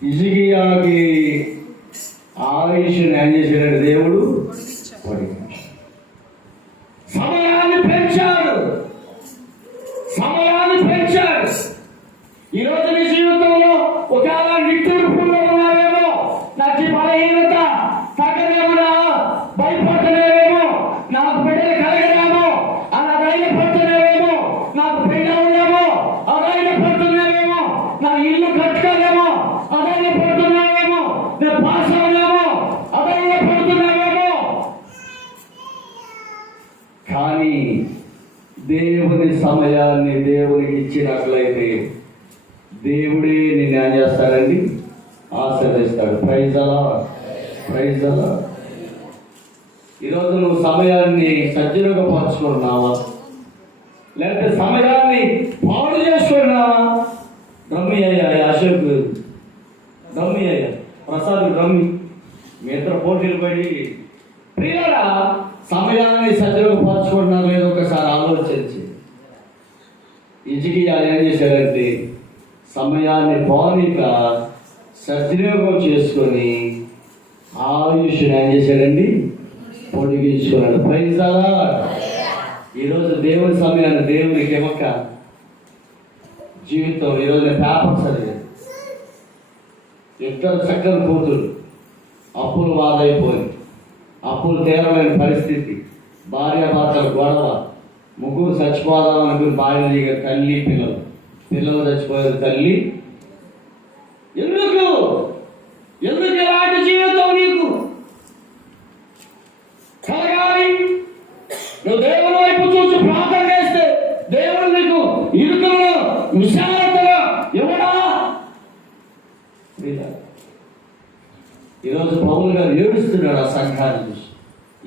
హిజ్కియాకి ఆయుష్ ఏం చేశాడు దేవుడు? సమయాన్ని పెంచాడు, సమయాన్ని పెంచాడు. ఈరోజు నీ జీవితంలో ఒకవేళ నిట్టూర్పుల్లో ఉన్నావేమో, నాకు ఈ బలహీనత తగ్గదేమో, భయపడుతున్నావేమో, నాకు బిడ్డలు కలగదేమో అలా ధైర్యపడుతున్నావేమో, నాకు బిడ్డ ఉందేమో అధైర్యపడుతున్నావేమో, నా ఇల్లు కట్టుకోలేమో అధైర్యపడుతున్నావేమో, నేను పాస్ అవునేమో అధైర్యపడుతున్నావేమో. కానీ దేవుని సమయాన్ని దేవునికి ఇచ్చినట్లయితే దేవుడే నిన్ను ఏం చేస్తాడండి? ఆశీర్వదిస్తాడు. Praise the lord. Praise the lord. ఈరోజు నువ్వు సమయాన్ని సద్వినియోగపరుచుకున్నావా, లేకపోతే సమయాన్ని పాడు చేసుకున్నావా? రమ్మి అయ్యా, అశోక్ రమ్మి అయ్యా, ప్రసాద్ రమ్మి, మీ ఇద్దరు పోటీలు పడి ప్రియులారా సమయాన్ని సద్వినియోగపరచుకుంటున్నారో లేదో ఒకసారి ఆలోచించి. హిజ్కియా ఏం చేశాడంటే సమయాన్ని పోనీక సద్వినియోగం చేసుకొని ఆయుష్ ఏం చేశాడండి? పొడిగించుకున్నాడు. Praise the lord. ఈరోజు దేవుని సమయాన్ని దేవునికి ఇవ్వక జీవితం. ఈరోజు నేను పేపర్ చదివాను, ఇద్దరు చక్కని కూతురు అప్పులు బాధైపోయి, అప్పులు తీరలేని పరిస్థితి, భార్యాభర్తల గొడవ, ముగ్గురు చచ్చిపోదాం అనుకుని భార్య దగ్గర తల్లి పిల్లలు చచ్చిపోయారు. తల్లి ఎందుకు ఎలాంటి జీవితం నీకు కలగాలి? నువ్వు దేవుని వైపు చూసి ప్రార్థన చేస్తే దేవుడు నీకు ఇరుకులను విశాలతగా ఇవ్వడా? ఈరోజు పౌలు గారు ఏడుస్తున్నాడు ఆ సంఘాన్ని చూసి.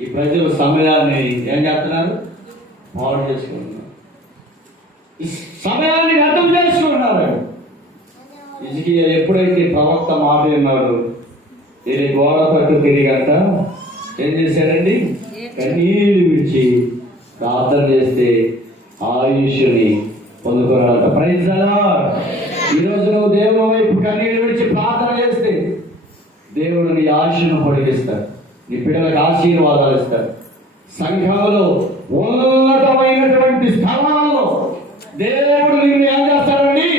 ఈ ప్రజల సమయాన్ని ఏం చేస్తున్నారు? పాడు చేసుకుంటున్నారు, ఈ సమయాన్ని వ్యర్థం చేసుకుంటున్నారు. హిజ్కియా ఎప్పుడైతే ప్రవక్త మాట విన్నాడు, ఇది గోడ తట్టు తిరిగంట ఏం చేశాడండి? కన్నీళ్ళు విడిచి ప్రార్థన చేస్తే ఆయుష్ని పొందుకున్నాడంట. Praise the lord. ఈరోజు నువ్వు దేవుని వైపు కన్నీళ్ళు విడిచి ప్రార్థన చేస్తే దేవుడు నీ ఆయుష్ను పొడిగిస్తాడు, నీ పిల్లలకు ఆశీర్వాదాలు ఇస్తాడు. సంఘంలో ఉన్నతమైనటువంటి స్థలాల్లో దేవుడు నిన్ను ఏం చేస్తాడండి?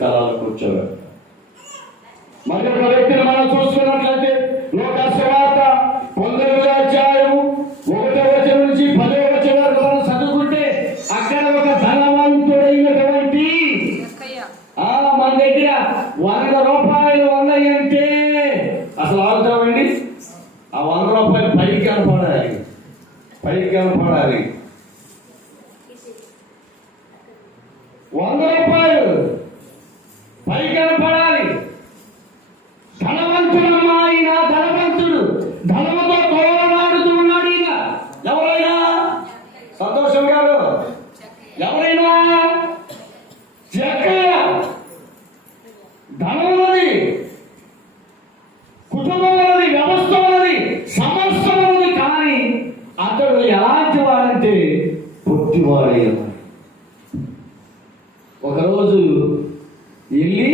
స్థలాలు కూర్చోబెడతారు. మరి ఒక వ్యక్తిని మనం చూసుకున్నట్లయితే లోక సువార్త 19వ అధ్యాయము 1వ వచనం నుంచి 10వ వచనం వరకు మనం చదువుకుంటే అక్కడ ఒక ధనవంతుడైనటువంటి మన దగ్గర 100 రూపాయలు ఉన్నాయంటే అసలు ఆగుతామండి. ఆ 100 రూపాయలు పైకి కనపడాలి, పైకి కనపడాలి. 100 రూపాయలు పైకి కనపడాలి. ధనవంతుడమ్మా, ఆయన ధనవంతుడు, ధనముతో తోలనాడుతూ ఉన్నాడు. ఈయన ఎవరైనా సంతోషం గారు, ఎవరైనా జక్కయ్య, ధనం ఉన్నది, కుటుంబం ఉన్నది, వ్యవస్థ ఉన్నది, సమస్య ఉన్నది. కానీ అతడు ఎలాంటి వాడంటే పొట్టివాడే. ఒకరోజు వెళ్ళి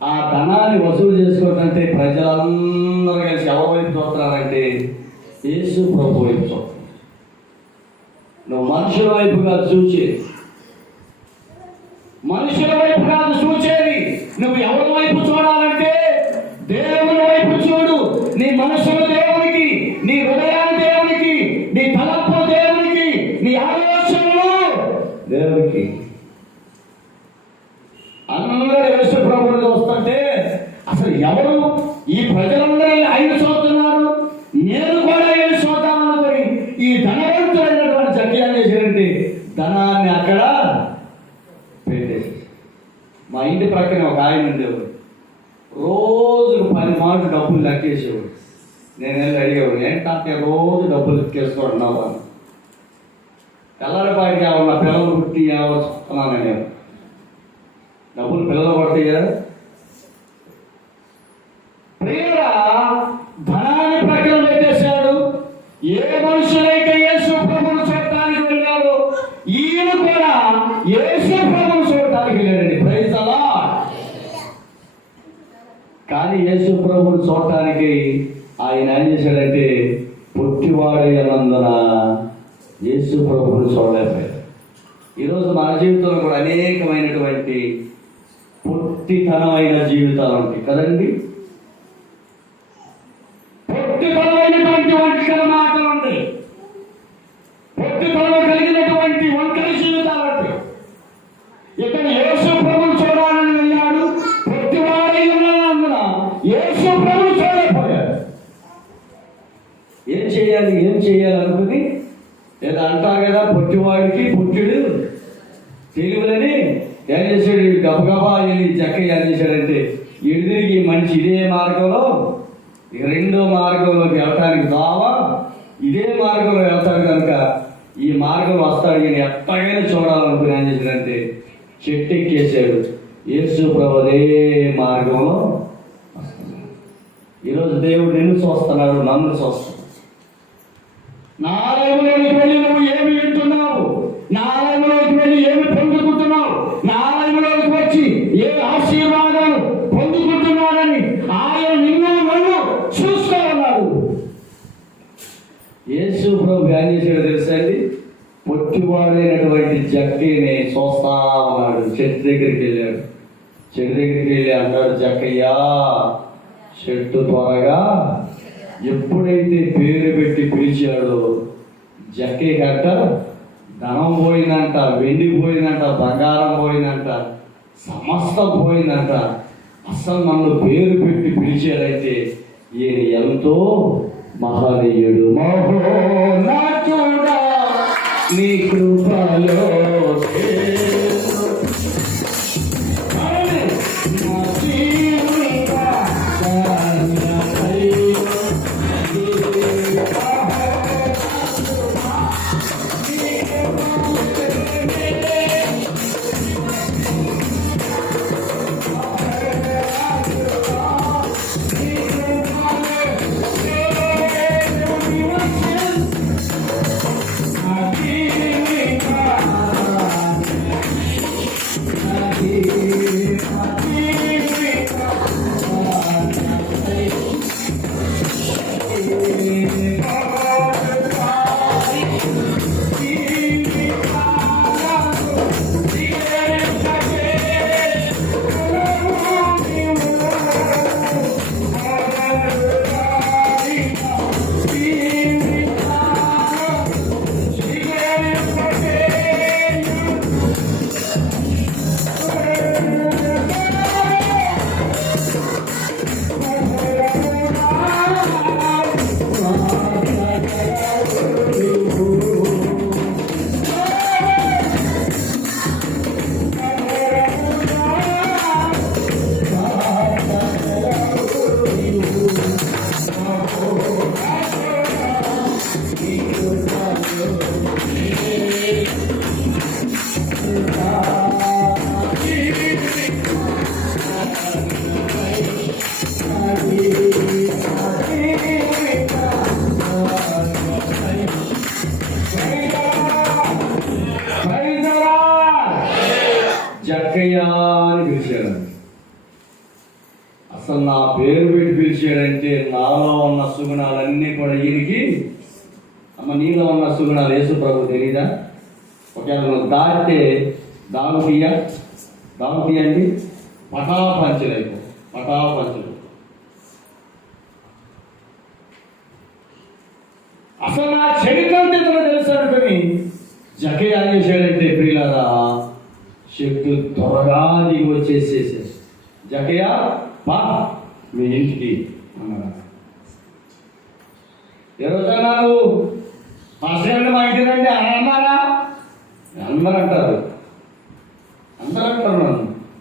ఆ ధనాన్ని వసూలు చేసుకోవటంటే ప్రజలందరూ కలిసి ఎవరి వైపు చూస్తున్నారంటే యేసు ప్రభు వైపు చూస్తున్నారు. నువ్వు మనుషుల వైపు కాదు చూచేది, మనుషుల వైపు కాదు చూచేది. నువ్వు ఎవరి వైపు చూడాలంటే దేవుని వైపు చూడు. నీ మనసును దేవునికి, నీ హృదయాన్ని దేవునికి, నీ తలపు దేవునికి, నీ ఆలోచనలు దేవునికి. అందరూ యేసు ప్రభువుని చూస్తుంటే అసలు ఎవరు ఈ ప్రజలందరూ ఆయన చూస్తున్నారు, నేను కూడా ఆయన చూద్దామనుకొని ఈ ధనవంతుడైనటువంటి జక్కయ్య చేశారంటే ధనాన్ని అక్కడ పెట్టేసి. మా ఇంటి ప్రక్కనే ఒక ఆయన ఉండేవాడు, రోజుకు 10 మార్లు డబ్బులు లెక్కేసేవాడు. నేను వెళ్ళి అడిగేవాడు, ఏంటంటే రోజు డబ్బులు లెక్కేసుకుంటున్నావు అని. తెల్లారిపాటికి నా పిల్లలు పుట్టి చూస్తున్నాను నేను, డబ్బులు పిల్లలు పడతాయా? ప్రియుడా, ధనాన్ని ప్రక్కన పెట్టేశాడు. ఏ మనుషులైతే యేసు ప్రభువును చూడటానికి వెళ్ళారో ఈయన కూడా యేసు ప్రభువును చూడటానికి వెళ్ళాడండి. Praise the lord. కానీ యేసు ప్రభువును చూడటానికి ఆయన ఏం చేశాడంటే పొట్టివాడైనందున యేసు ప్రభువును చూడలేకపోయాడు. ఈరోజు మన జీవితంలో కూడా అనేకమైనటువంటి పొట్టితనమైన జీవితాలు ఉంటాయి కదండి. పొట్టితనమైనటువంటి వంకర మాటలు ఉంటాయి, పొట్టితనం కలిగినటువంటి వంకర జీవితాలు ఉంటాయి. ఇతను యేసు ప్రభువును చూడాలని వెళ్ళాడు, పొట్టివాడైనందున యేసు ప్రభువును చూడలేకపోయాడు. ఏం చేయాలి అనుకుని ఏదో అంటారు కదా, పొట్టివాడికి పుట్టిడు తెలివిలని ఏం చేశాడు, గబగబా వెళ్ళి జక్కయ్య ఏం చేశాడంటే ఎదురికి మనిషి ఇదే మార్గంలో ఇక రెండో మార్గంలోకి వెళ్ళటానికి దావా ఇదే మార్గంలో వెళ్తాడు కనుక ఈ మార్గం వస్తాడు, ఈయన ఎట్టగైనా చూడాలనుకుని ఏం చేశాడంటే చెట్టు ఎక్కేసాడు. యేసు ప్రభు అదే మార్గంలో వస్తున్నాడు. ఈరోజు దేవుడు నిన్ను చూస్తున్నాడు, నన్ను చూస్తున్నాడు. నా ఆలయంలోకి వెళ్ళి నువ్వు ఏమి వింటున్నావు, నా ఆలయంలోకి వెళ్ళి ఏమి పొందుకుంటున్నావు, నా ఆలయంలోకి వచ్చి ఏ ఆశీర్వాదాలు పొందుకుంటున్నారని ఆయన నిన్ను నన్ను చూసుకోవాలన్నాడు. యేసు ప్రభు ఏం చేశాడో తెలుసా అండి, పొట్టివాడైనటువంటి జక్కయ్యని చూస్తా ఉన్నాడు. చెట్టు దగ్గరికి వెళ్ళాడు. చెట్టు దగ్గరికి వెళ్ళి అంటాడు, జక్కయ్యా చెట్టు త్వరగా. ఎప్పుడైతే పేరు పెట్టి పిలిచాడో జక్కయ్య గట్ట ధనం పోయిందంట, వెండి పోయిందంట, బంగారం పోయిందంట, సమస్తం పోయిందంట. అసలు నన్ను పేరు పెట్టి పిలిచాడైతే ఈయన ఎంతో మహనీయుడు. మహోన్నతుడా నీ కృపలో జక్కయ్య అని పిలిచాడు. అసలు నా పేరు పెట్టి పిలిచాడంటే నాలో ఉన్న సుగుణాలన్నీ కూడా ఈయనకి, అమ్మ నీలో ఉన్న సుగుణాలు యేసు ప్రభు తెలీదా? ఒకవేళ నువ్వు దాటితే దాము తీయండి, పటాపంచలైపో పటాపంచలు. అసలు నా చరిత్ర తెలుసు అనుకుని జక్కయ్య ఏం చేశాడంటే ప్రియులారా, శక్తులు త్వరగా దిగి వచ్చేసేసారు. జక్కయ్య పా మీ ఇంటికి అన్నారు. ఏ రోజన్నారు పాస్టర్ మా ఇంటి రండి అన్నారా? అందరూ అంటారు నన్ను,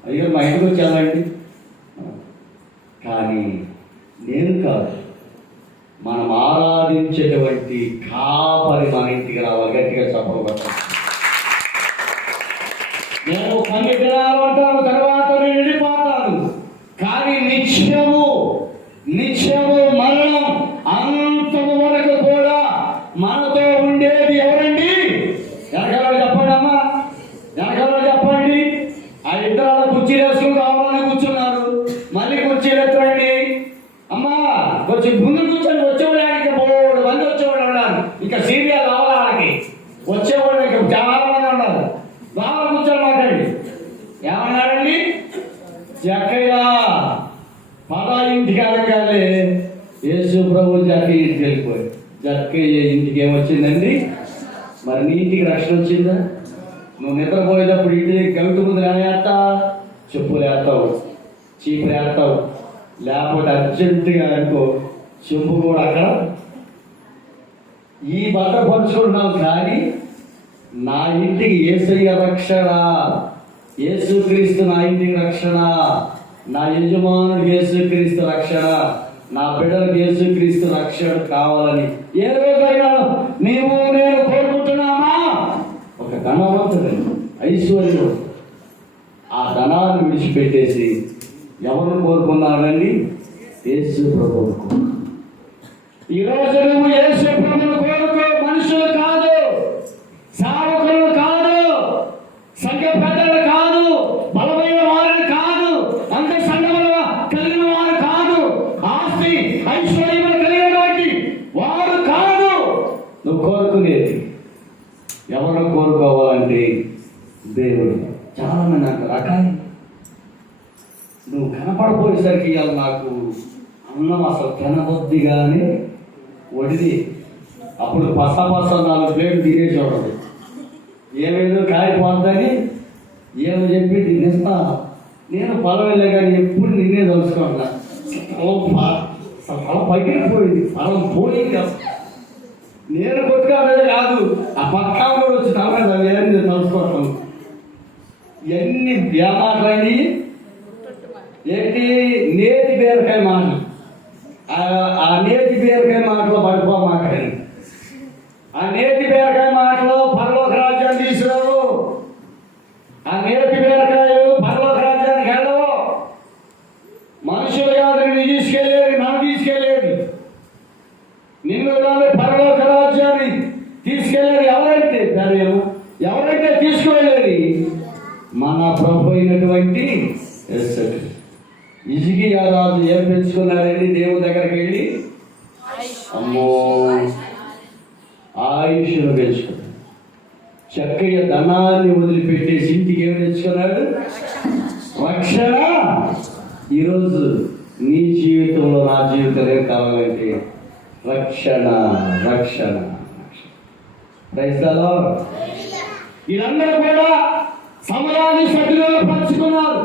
అయ్యో మా ఇంటికి వచ్చానండి. కానీ నేను కాదు, మనం ఆరాధించేటువంటి కాపరి మన ఇంటికి రావాలి. గట్టిగా చెప్పబడతాను. నేను కొన్ని దినాలు అంటాను, తర్వాత నేను వెళ్ళిపోతాను. కానీ నిత్యము మరణం అంతము వరకు కూడా మనతో ఉండేది ఎవరండి? వెనకాల చెప్పండి అమ్మా, వెనకాల చెప్పండి. ఆ ఇద్దరు కుర్చీలు వేసుకుని కావాలని కూర్చున్నారు. మళ్ళీ కుర్చీలు ఎత్తరండి అమ్మా, కొంచెం ముందు కూర్చొని వచ్చేవాళ్ళకి బోర్డు మంది వచ్చేవాళ్ళు ఉన్నారు. ఇంకా సీరియల్ రావడానికి వచ్చేవాళ్ళు ఇంకా చాలా మంది ఉన్నారు. బాగా కూర్చొని మాట్లాడి ఏమన్నారండి? జక్కయ్య పద ఇంటికి అనగానే యేసు ప్రభు జక్కయ్య ఇంటికి వెళ్ళిపోయాడు. జక్కయ్య ఇంటికి ఏమొచ్చిందండి? మరి నీ ఇంటికి రక్షణ వచ్చిందా? నువ్వు నిద్రపోయేటప్పుడు ఇంటికి గవిటి ముందు వేస్తా, చెప్పులు వేస్తావు, చీపులు వేస్తావు, లేకపోతే అర్జెంటుగా అనుకో చెంపు కూడా అక్కడ ఈ భద్రపరుచుకున్నావు. కానీ నా ఇంటికి యేసయ్య రక్షణ, యేసుక్రీస్తు నా ఇంటికి రక్షణ, నా యజమానుడు యేసుక్రీస్తు రక్షణ, నా బిడ్డలకు యేసుక్రీస్తు రక్షణ కావాలని ఏ రోజైనా నీవు నేను కోరుకుంటున్నామా? ఒక ధనవంతుడు ఐశ్వర్యం ఆ ధనాన్ని విడిచిపెట్టేసి ఎవరు కోరుకున్నారండి? యేసు ప్రభువు. ఈరోజు నువ్వు యేసు ప్రభువును కోరుకో. మనుషులు కాదు, సేవకులు కాదు, సంఘ పెద్దలు కాదు, బలమైన వారు కాదు, అంత సంఘములు కలిగిన వారు కాదు, ఆస్తి ఐశ్వర్యములు కలిగినటువంటి వారు కాదు. నువ్వు కోరుకునేది ఎవరు కోరుకోవాలంటే దేవుడు. చాలా మంది అంటారు అకాయి నువ్వు కనపడపోయేసరికి నాకు అన్నం అసలు తినబొద్దిగానే వడిది. అప్పుడు పస 4 ప్లేట్లు తినేసి ఉండదు. ఏమేదో కాయపోద్దని ఏమో చెప్పి తినేస్తా. నేను పొలం వెళ్ళా కానీ ఎప్పుడు నిన్నే తలుసుకుంటున్నా. పొలం పగిలిపోయింది, పొలం పోయింది. నేను కొట్టుకోవడం కాదు, ఆ పక్క వచ్చి తలపేదా నేను తలుసుకోవటం. ఎన్ని వ్యాపారాలు ఏంటి? నేతి బీరకాయ మాటలు. ఆ నేతి బీరకాయ మాటలో పడిపోమాకండి. ఆ నేతి బీరకాయ మాటలో పరలోక రాజ్యాన్ని తీసుకురావు. ఆ నేతి బీరకాయలు పరలోక రాజ్యానికి వెళ్ళవు. మనుషులు కాదు నిన్ను తీసుకెళ్ళేది, నన్ను తీసుకెళ్ళేది. నిన్ను పరలోక రాజ్యాన్ని తీసుకెళ్ళేది ఎవరైతే ఎవరైతే తీసుకువెళ్ళేది మన ప్రభు అయినటువంటి హిజ్కియా రాజు ఏం పెంచుకున్నాడండి? దేవుడి దగ్గరికి వెళ్ళి అమ్మో ఆయుష్ను పెంచుకున్నాడు. చక్కగా ధనాన్ని వదిలిపెట్టేసి ఇంటికి ఏమి తెచ్చుకున్నాడు? రక్షణ. ఈరోజు నీ జీవితంలో నా జీవితంలో ఏం కావాలంటే రక్షణ. వీళ్ళందరూ కూడా సమయాన్ని సద్వినియోగపరుచుకున్నారు.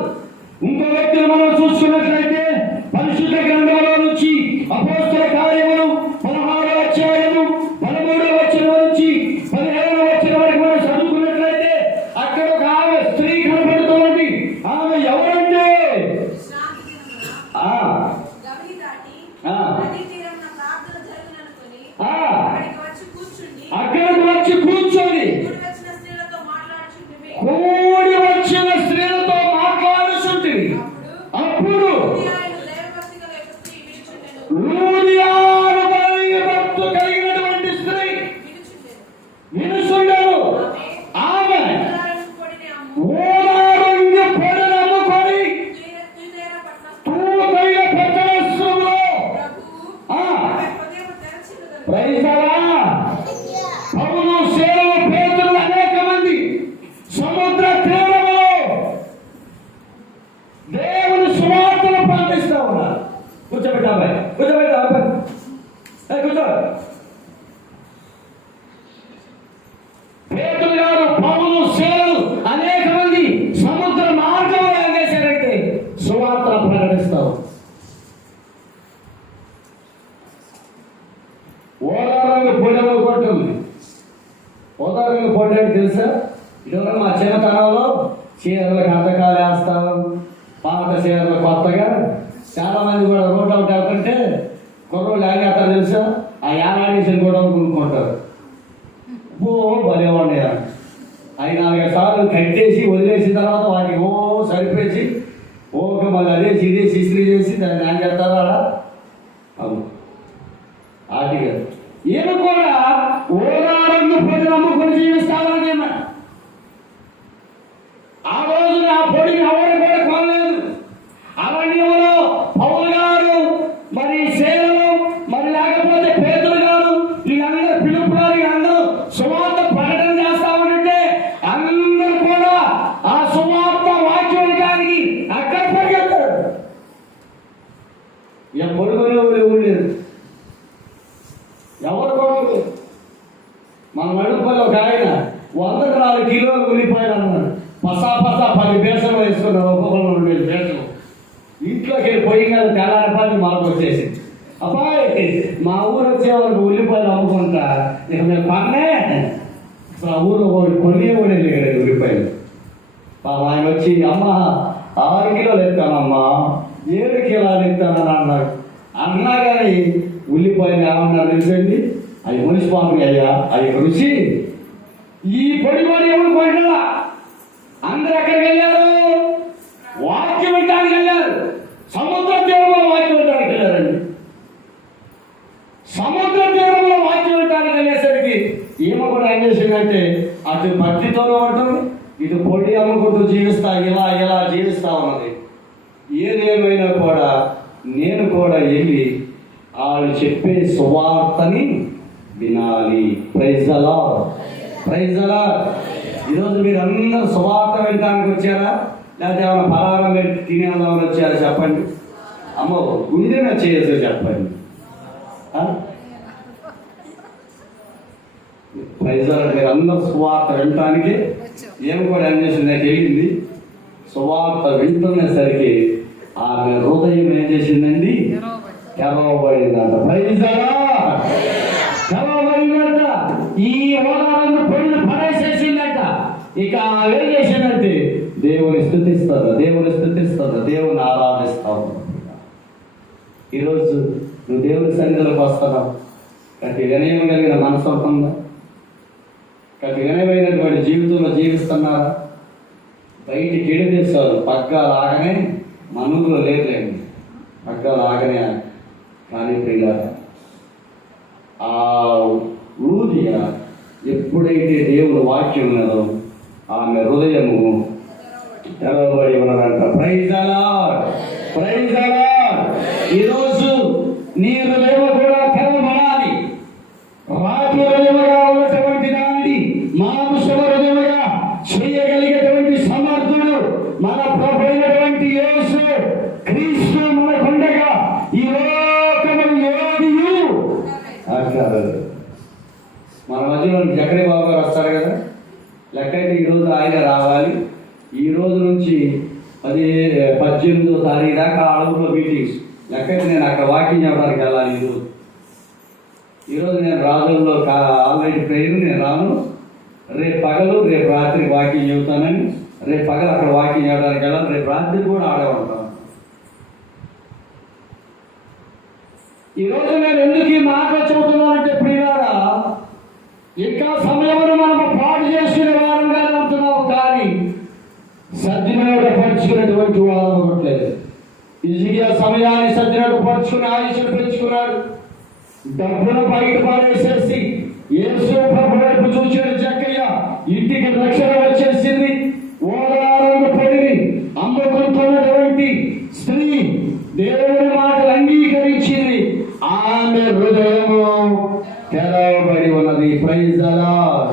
ఇంకో వ్యక్తిని మనం చూసుకున్నట్లయితే పరిశుద్ధ గ్రంథంలో నుంచి అపోస్తల కార్యములు 16వ అధ్యాయము 13వ వచనం నుంచి 17వ వచనం వరకు మనం చదువుకున్నట్లయితే అక్కడ ఒక ఆమె స్త్రీ కనపడుతున్నది. ఆమె ఎవరంటే అక్కడికి వచ్చి కూర్చొని కూడి వచ్చిన స్త్రీలతో మాట్లాడుచుంటివి. అప్పుడు ఇదివరకు మా చిన్నతనంలో చీరలు కంటకాలు వేస్తాం, పాత చీరలు కొత్తగా. చాలా మంది కూడా రోడ్డు ఒకటి వెళ్తుంటే కుర్రోళ్ళు ఏం చేస్తారు తెలుసా, ఆ యానాడేషన్ కూడా కొనుక్కుంటారు. భలే ఉండేది. 5-4 సార్లు కట్టేసి వదిలేసిన తర్వాత వాటికి సరిపేసి మళ్ళీ అదే ఇదేసి ఇస్త్రీ చేసి దాన్ని ఏం చేస్తారో ఆడ అవును ఆటిగా ఈయన కూడా ఓరారంగు పొడి నమ్ముకొని జీవిస్తారని. ఆ రోజున ఆ పొడిని ఎవరు కూడా కొనలేదు. అరణ్యంలో పౌలు గారు, మరి సేవలు, మరి లేకపోతే పేతురు గారు, వీళ్ళందరూ పిలుపు గారు అందరూ సువార్త ప్రకటన చేస్తా ఉంటే అందరూ కూడా ఆ సువార్త వాక్యానికి అక్కడ పరిగెత్తారు. ఇక పొడుగునే ఎవరు లేదు, ఎవరు కొడుకు. మన నడుపల్లి ఒక ఆయన 104 కిలోలు ఉల్లిపాయలు అన్నాడు. పసా 10 పైసలు వేసుకున్నారు, ఒక్కొక్కరు 2,000 పైసలు. ఇంట్లోకి వెళ్ళి పోయి కదా తెల్లారిపాటి మాకు వచ్చేసి, అబ్బాయి మా ఊరు వచ్చేవాళ్ళకి ఉల్లిపాయలు అమ్ముకుంటా, ఇక మేము పన్నే అసలు ఆ ఊరు కొనే కదా ఉల్లిపాయలు. ఆయన వచ్చి అమ్మ 6 కిలోలు ఎత్తానమ్మా, 7 కిలోలు ఎత్తానని అన్నాడు. అన్నా కానీ ఉల్లిపాయలు ఏమన్నారు తెలుసండి, అవి మునిసిపాలిటీ అయ్యా, అవి రుచి. ఈ పొడి పొడి ఎవరు కొనలా, అందరు ఎక్కడికి వెళ్ళారు, వాక్యం వినడానికి వెళ్ళారు. సముద్ర తీరంలో వాక్యం వినడానికి వెళ్ళారండి. సముద్ర తీరంలో వాక్యం వినడానికి వెళ్ళేసరికి ఈమె కూడా ఏం చేసిందంటే, అటు భక్తితోనే ఉంటుంది, ఇటు పొడి అమ్ముకుంటూ జీవిస్తా, ఇలా ఇలా జీవిస్తా ఉన్నది. ఏదేమైనా కూడా నేను కూడా వెళ్ళి వాళ్ళు చెప్పే సువార్తని వినాలి. Praise the lord, praise the lord. ఈరోజు మీరు అందరూ సువార్త వినడానికి వచ్చారా, లేకపోతే ఏమైనా పలారం పెట్టి తినేదామని వచ్చారా చెప్పండి. అమ్మ గుండెన చేయొచ్చు చెప్పండి. Praise the lord. మీరు అందరూ సువార్త వినటానికి ఏమి కూడా ఏం చేసింది, వెళ్ళింది. సువార్త వింటునేసరికి ఆమె హృదయం ఏం చేసిందండి, తెరవబడిందంట. Praise the lord. తెరవబడిందంట. ఈ ఓదాలను పొడిని పడేసేసిందంట. ఇక ఏం చేసిందంటే దేవుని స్తుతిస్తుంది, దేవుని స్తుతిస్తుంది, దేవుని ఆరాధిస్తావు. ఈరోజు నువ్వు దేవుని సన్నిధిలోకి వస్తున్నావు, ప్రతి వినయం కలిగిన మనసు ఉంటుందా, ప్రతి వినయమైనటువంటి జీవితంలో జీవిస్తున్నారా? బయటికి ఎడితేస్తారు పగ్గాలు ఆగనే, మనూరులో లేదులేండి పగ్గాలు ఆగనే. కానీ ప్రియుల ఆ ఊదియ ఎప్పుడైతే దేవుని వాక్యం ఉన్నదో ఆమె హృదయము తెరవబడి ఉన్నదంట. Praise the lord, praise the lord. ఈరోజు నీ హృదయం కూడా తెరవబడాలి. రాతి హృదయముగా ఉన్నటువంటి దాన్ని మాంస హృదయముగా చేయగలిగేటువంటి సమర్థుడు మన ప్రభు అయినటువంటి యేసు క్రీస్తు మనకుండగా ఈ లోకము ఏదియు అంటారు. మన మధ్యలో జగన్ బాబు గారు వస్తారు కదా, లెక్క అయితే ఈరోజు ఆయన రావాలి. ఈ రోజు నుంచి 18వ తారీఖు దాకా అడుగులో మీటింగ్స్ లెక్క అయితే నేను అక్కడ వాకింగ్ చెప్పడానికి వెళ్ళాలి. ఈరోజు నేను రాజుల్లో ఆల్రెడీ ప్రేరు నేను రాను. రేపు పగలు రేపు రాత్రి వాకింగ్ చెబుతానని, రేపు పగలు అక్కడ వాకింగ్ చేయడానికి వెళ్ళాలి, రేపు రాత్రి కూడా ఆడే ఉంటాను. ఈరోజు నేను ఎందుకు ఈ మాటలు చెబుతున్నానంటే ప్రియులారా, ఇంకా సమయంలో మనం పాటు చేసుకునే వారంగా ఉంటున్నాము, కానీ సద్వినియోగపరుచుకునేటువంటి వారు ఉండట్లేదు. ఈజీగా సమయాన్ని సద్వినియోగపరుచుకుని ఆయుష్ను పెంచుకున్నాడు. డబ్బును బయట పారేసేసి యేసు ప్రభు వైపు చూసిన జక్కయ్య ఇంటికి రక్షణ వచ్చేసింది. ఓదారంగు పొడిని అమ్ముకుంటున్నటువంటి స్త్రీ దేవుని మాటలు అంగీకరించింది. ఆమె హృదయము తెరవబడి ఉన్నది. Praise the lord.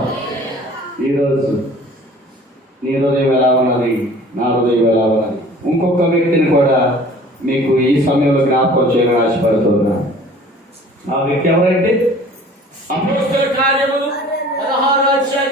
ఈరోజు నీ హృదయం ఎలా ఉన్నది, నా హృదయం ఎలా ఉన్నది? ఇంకొక వ్యక్తిని కూడా మీకు ఈ సమయంలో జ్ఞాపకం చేయమని ఆశపడుతున్నా. ఆ వ్యక్తి ఎవరంటే అపోస్తలుల కార్యములు 16వ అధ్యాయం